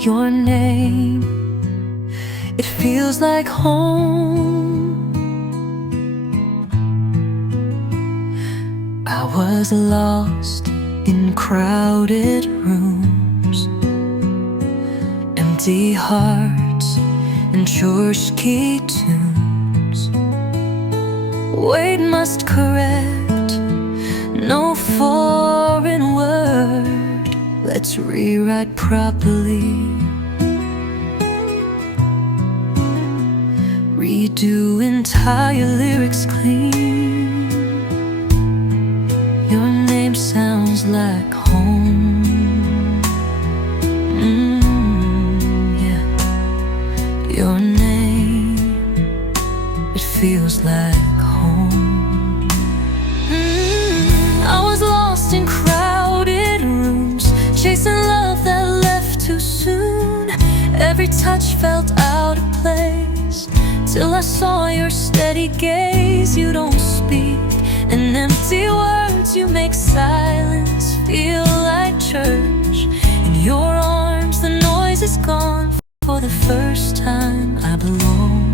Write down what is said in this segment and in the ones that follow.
Your name, it feels like home. I was lost in crowded rooms, empty hearts and Church-key tunes. Weight must correct, no foreign word. Let's rewrite properly, redo entire lyrics clean. Your name sounds like home. Yeah. Your name, it feels like home. I was lost in crowded rooms, chasing love that left too soon. Every touch felt out of place, till I saw your steady gaze. You don't speak, and empty words, you make silence feel like church. In your arms the noise is gone. For the first time I belong.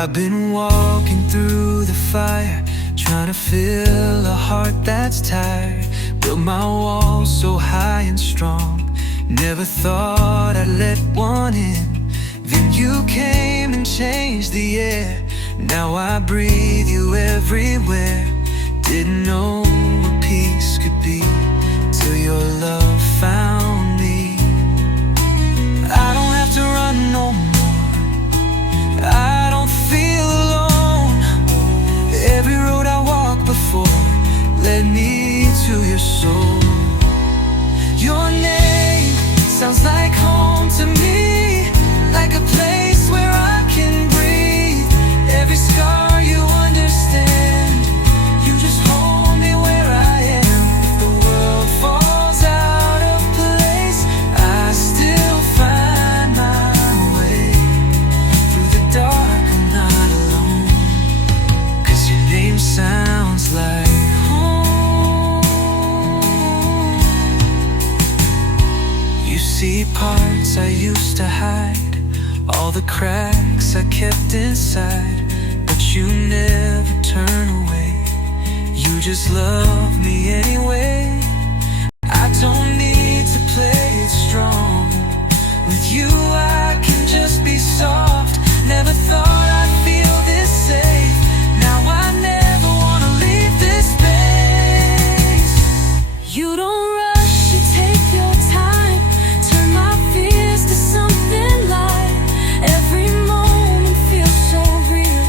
I've been walking through the fire, trying to fill a heart that's tired. Built my walls so high and strong, never thought I'd let one in. Then you came and changed the air. Now I breathe you everywhere. Didn't know what peace could be till your love found me. I don't have to run no more, I don't feel alone. Every road I walked before led me to your soul. Your name sounds like home to me, like a place where I can breathe. Every scar you understand, you just hold me where I am. If the world falls out of place, I still find my way. Through the dark I'm not alone, 'cause your name sounds like home. You see parts I used to hide, all the cracks I kept inside, but you never turn away. You just love me anyway. I don't need to play it strong. With you I can just be soft. Never thought I'd feel this safe. Now I never wanna leave this space. You don't rush, you take your time, turn my fears to something light. Every moment feels so real,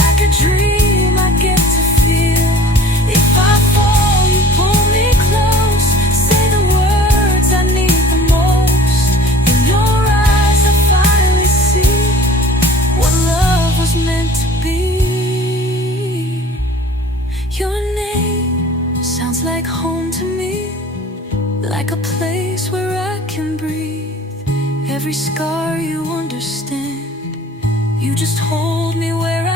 like a dream I get to feel. If I fall, you pull me close, say the words I need the most. In your eyes I finally see what love was meant to be. Your name sounds like home to me, like a place where I can breathe. Every scar you understand, you just hold me where I